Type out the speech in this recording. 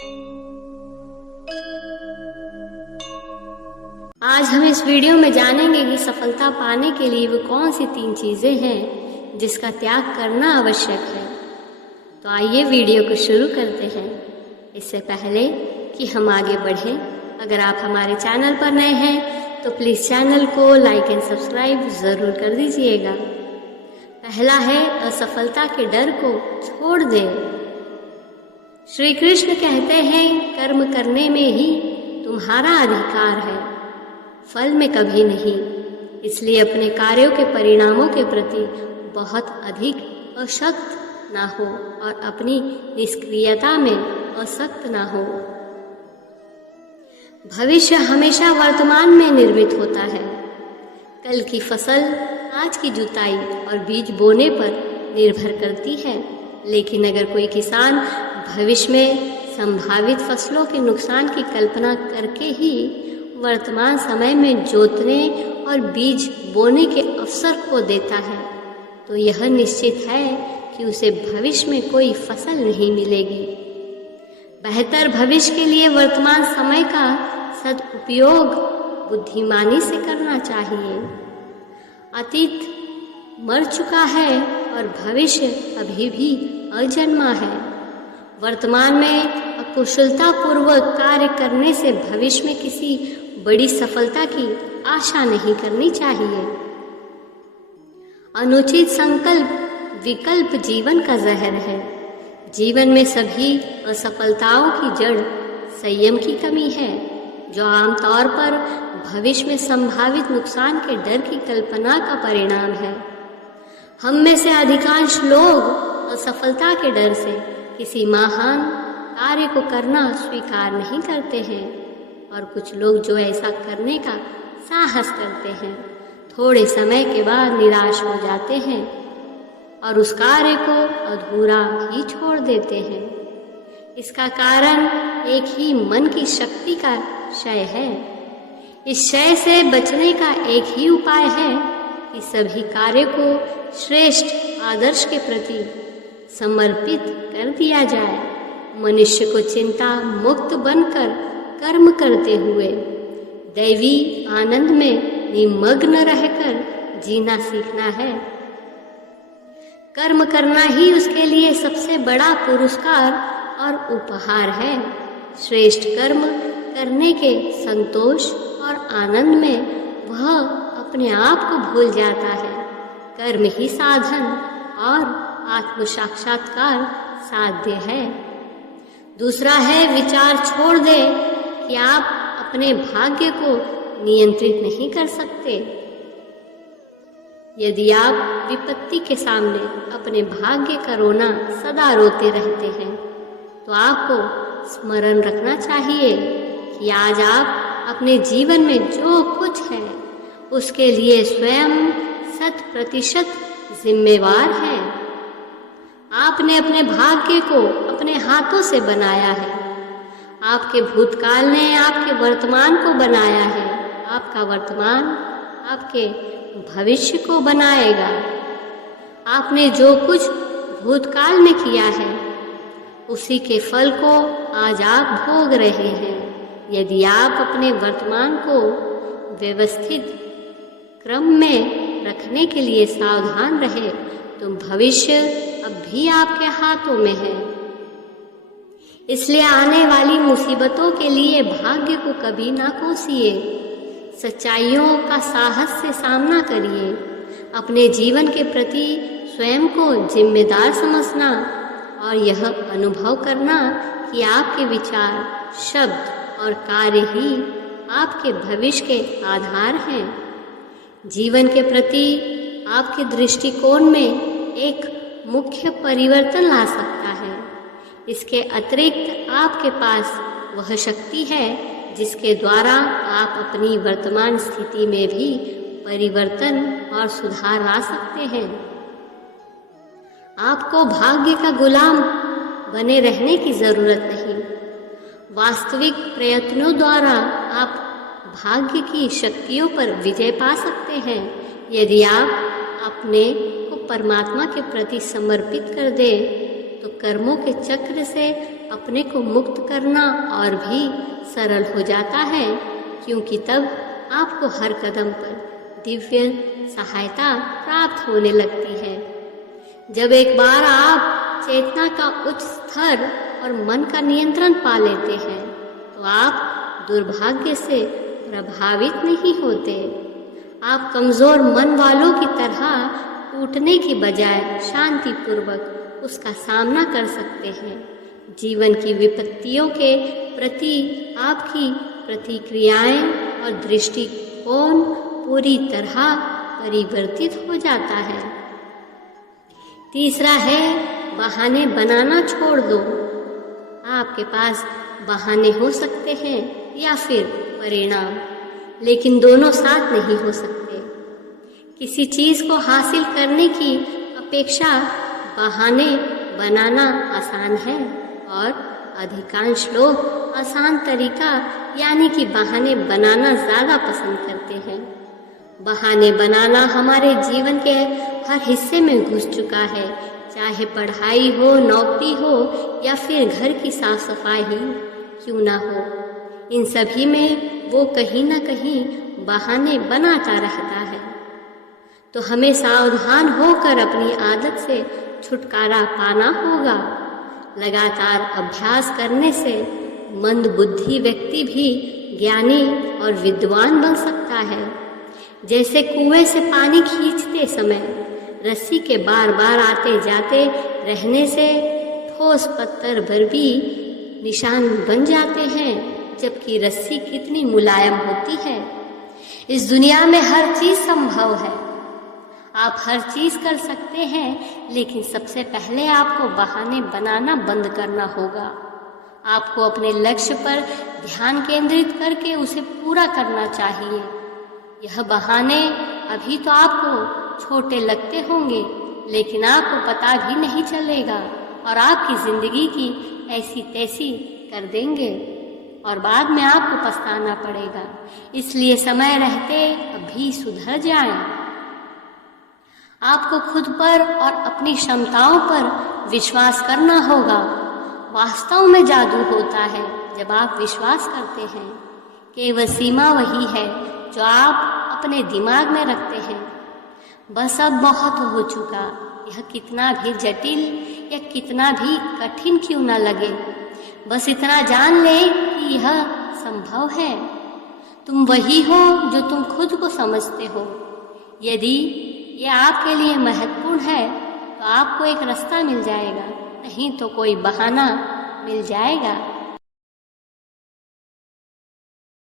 आज हम इस वीडियो में जानेंगे कि सफलता पाने के लिए वो कौन सी 3 चीजें हैं जिसका त्याग करना आवश्यक है। तो आइए वीडियो को शुरू करते हैं। इससे पहले कि हम आगे बढ़ें, अगर आप हमारे चैनल पर नए हैं तो प्लीज़ चैनल को लाइक एंड सब्सक्राइब ज़रूर कर दीजिएगा। पहला है असफलता के डर को छोड़ दें। श्री कृष्ण कहते हैं, कर्म करने में ही तुम्हारा अधिकार है, फल में कभी नहीं। इसलिए अपने कार्यों के परिणामों के प्रति बहुत अधिक अशक्त ना हो और अपनी निष्क्रियता में असक्त ना हो। भविष्य हमेशा वर्तमान में निर्मित होता है। कल की फसल आज की जुताई और बीज बोने पर निर्भर करती है, लेकिन अगर कोई किसान भविष्य में संभावित फसलों के नुकसान की कल्पना करके ही वर्तमान समय में जोतने और बीज बोने के अवसर को देता है, तो यह निश्चित है कि उसे भविष्य में कोई फसल नहीं मिलेगी। बेहतर भविष्य के लिए वर्तमान समय का सदुपयोग बुद्धिमानी से करना चाहिए। अतीत मर चुका है और भविष्य अभी भी अजन्मा है। वर्तमान में अकुशलता पूर्वक कार्य करने से भविष्य में किसी बड़ी सफलता की आशा नहीं करनी चाहिए। अनुचित संकल्प विकल्प जीवन का जहर है। जीवन में सभी असफलताओं की जड़ संयम की कमी है, जो आमतौर पर भविष्य में संभावित नुकसान के डर की कल्पना का परिणाम है। हम में से अधिकांश लोग असफलता के डर से किसी महान कार्य को करना स्वीकार नहीं करते हैं, और कुछ लोग जो ऐसा करने का साहस करते हैं, थोड़े समय के बाद निराश हो जाते हैं और उस कार्य को अधूरा ही छोड़ देते हैं। इसका कारण एक ही मन की शक्ति का क्षय है। इस क्षय से बचने का एक ही उपाय है कि सभी कार्य को श्रेष्ठ आदर्श के प्रति समर्पित कर दिया जाए। मनुष्य को चिंता मुक्त बनकर कर्म करते हुए दैवी आनंद में निमग्न रहकर जीना सीखना है। कर्म करना ही उसके लिए सबसे बड़ा पुरस्कार और उपहार है। श्रेष्ठ कर्म करने के संतोष और आनंद में वह अपने आप को भूल जाता है। कर्म ही साधन और आत्म साक्षात्कार साध्य है। दूसरा है, विचार छोड़ दे कि आप अपने भाग्य को नियंत्रित नहीं कर सकते। यदि आप विपत्ति के सामने अपने भाग्य का रोना सदा रोते रहते हैं, तो आपको स्मरण रखना चाहिए कि आज आप अपने जीवन में जो कुछ है उसके लिए स्वयं 100% जिम्मेवार हैं। आपने अपने भाग्य को अपने हाथों से बनाया है। आपके भूतकाल ने आपके वर्तमान को बनाया है। आपका वर्तमान आपके भविष्य को बनाएगा। आपने जो कुछ भूतकाल में किया है, उसी के फल को आज आप भोग रहे हैं। यदि आप अपने वर्तमान को व्यवस्थित क्रम में रखने के लिए सावधान रहे, तो भविष्य अब भी आपके हाथों में है। इसलिए आने वाली मुसीबतों के लिए भाग्य को कभी ना कोसिए। सच्चाइयों का साहस से सामना करिए। अपने जीवन के प्रति स्वयं को जिम्मेदार समझना और यह अनुभव करना कि आपके विचार, शब्द और कार्य ही आपके भविष्य के आधार हैं। जीवन के प्रति आपके दृष्टिकोण में एक मुख्य परिवर्तन ला सकता है। इसके अतिरिक्त आपके पास वह शक्ति है जिसके द्वारा आप अपनी वर्तमान स्थिति में भी परिवर्तन और सुधार ला सकते हैं। आपको भाग्य का गुलाम बने रहने की जरूरत नहीं। वास्तविक प्रयत्नों द्वारा आप भाग्य की शक्तियों पर विजय पा सकते हैं। यदि आप अपने को परमात्मा के प्रति समर्पित कर दें, तो कर्मों के चक्र से अपने को मुक्त करना और भी सरल हो जाता है, क्योंकि तब आपको हर कदम पर दिव्य सहायता प्राप्त होने लगती है। जब एक बार आप चेतना का उच्च स्तर और मन का नियंत्रण पा लेते हैं तो आप दुर्भाग्य से प्रभावित नहीं होते। आप कमजोर मन वालों की तरह टूटने की बजाय शांतिपूर्वक उसका सामना कर सकते हैं। जीवन की विपत्तियों के प्रति आपकी प्रतिक्रियाएं और दृष्टिकोण पूरी तरह परिवर्तित हो जाता है। तीसरा है, बहाने बनाना छोड़ दो। आपके पास बहाने हो सकते हैं या फिर परिणाम, लेकिन दोनों साथ नहीं हो सकते। किसी चीज को हासिल करने की अपेक्षा बहाने बनाना आसान है और अधिकांश लोग आसान तरीका यानी कि बहाने बनाना ज्यादा पसंद करते हैं। बहाने बनाना हमारे जीवन के हर हिस्से में घुस चुका है, चाहे पढ़ाई हो, नौकरी हो या फिर घर की साफ सफाई ही क्यों ना हो। इन सभी में वो कहीं ना कहीं बहाने बनाता रहता है। तो हमें सावधान होकर अपनी आदत से छुटकारा पाना होगा। लगातार अभ्यास करने से मंद बुद्धि व्यक्ति भी ज्ञानी और विद्वान बन सकता है। जैसे कुएं से पानी खींचते समय रस्सी के बार बार आते जाते रहने से ठोस पत्थर पर भी निशान बन जाते हैं, जबकि रस्सी कितनी मुलायम होती है। इस दुनिया में हर चीज संभव है। आप हर चीज कर सकते हैं, लेकिन सबसे पहले आपको बहाने बनाना बंद करना होगा। आपको अपने लक्ष्य पर ध्यान केंद्रित करके उसे पूरा करना चाहिए। यह बहाने अभी तो आपको छोटे लगते होंगे, लेकिन आपको पता भी नहीं चलेगा और आपकी जिंदगी की ऐसी तैसी कर देंगे और बाद में आपको पछताना पड़ेगा। इसलिए समय रहते अभी सुधर जाएं। आपको खुद पर और अपनी क्षमताओं पर विश्वास करना होगा। वास्तव में जादू होता है जब आप विश्वास करते हैं। केवल सीमा वही है जो आप अपने दिमाग में रखते हैं। बस अब बहुत हो चुका, यह कितना भी जटिल या कितना भी कठिन क्यों न लगे, बस इतना जान ले कि यह संभव है। तुम वही हो जो तुम खुद को समझते हो। यदि ये आपके लिए महत्वपूर्ण है तो आपको एक रास्ता मिल जाएगा, नहीं तो कोई बहाना मिल जाएगा।